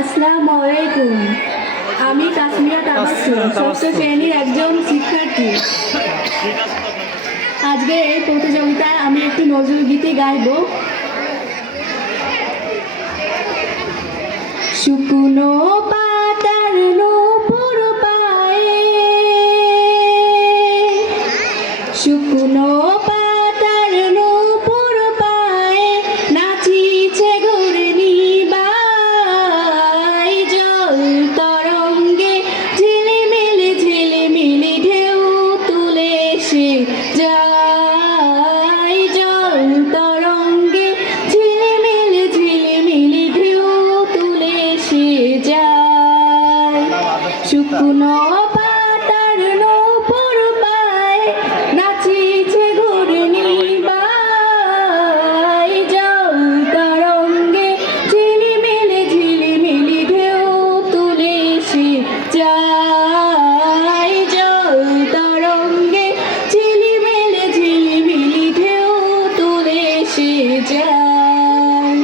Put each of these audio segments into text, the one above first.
আসসালামু আলাইকুম। আমি তাসমিয়া তাবাসসুম, ষষ্ঠ শ্রেণীর একজন শিক্ষার্থী। আজকে এই প্রতিযোগিতায় আমি একটি নজরুল গীতি গাইব। শুকনো পাতার নূপুর পায়ে, শুকনো পাতার নূপুর পায়ে নাচিছে ঘূর্ণি বাই। জল তরঙ্গে ঝিলিমিলি ঝিলিমিলি ঢেউ তুলে সে যায়। জল তরঙ্গে ঝিলিমিলি ঝিলিমিলি ঢেউ তুলে সে যায়। শুকনো পাতার নূপুর পায়ে নাচিছে ঘূর্ণি বাই। জল তরঙ্গে ঝিলিমিলি ঝিলিমিলি ঢেউ তুলে সে যায়। জল তরঙ্গে ঝিলিমিলি ঝিলিমিলি ঢেউ তুলে সে যায়।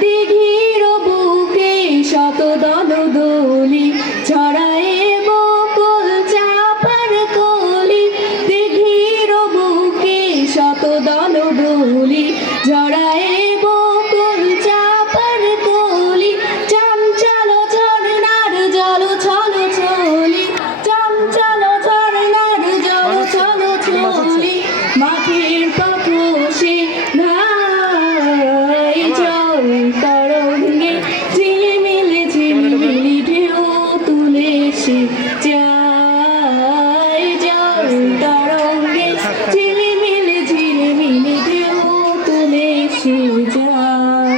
দিঘির বুকে শত দলদলি ছড়ায়ে বকুল চাপার কলি। দিঘির বুকে শত দলদলি ছড়ায়ে বকুল চাপার কলি। চঞ্চল ঝরনার জল ছল ছলি, চঞ্চল ঝরনার জল ছল ছলি। মাঠের পথে ধাই। জল তরঙ্গে ঝিলিমিলি ঝিলিমিলি ঢেউ তুলে সে যায়। জল তরঙ্গে ঝিলিমিলি ঝিলিমিলি ঢেউ তুলে সে যায়।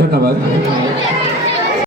ধন্যবাদ।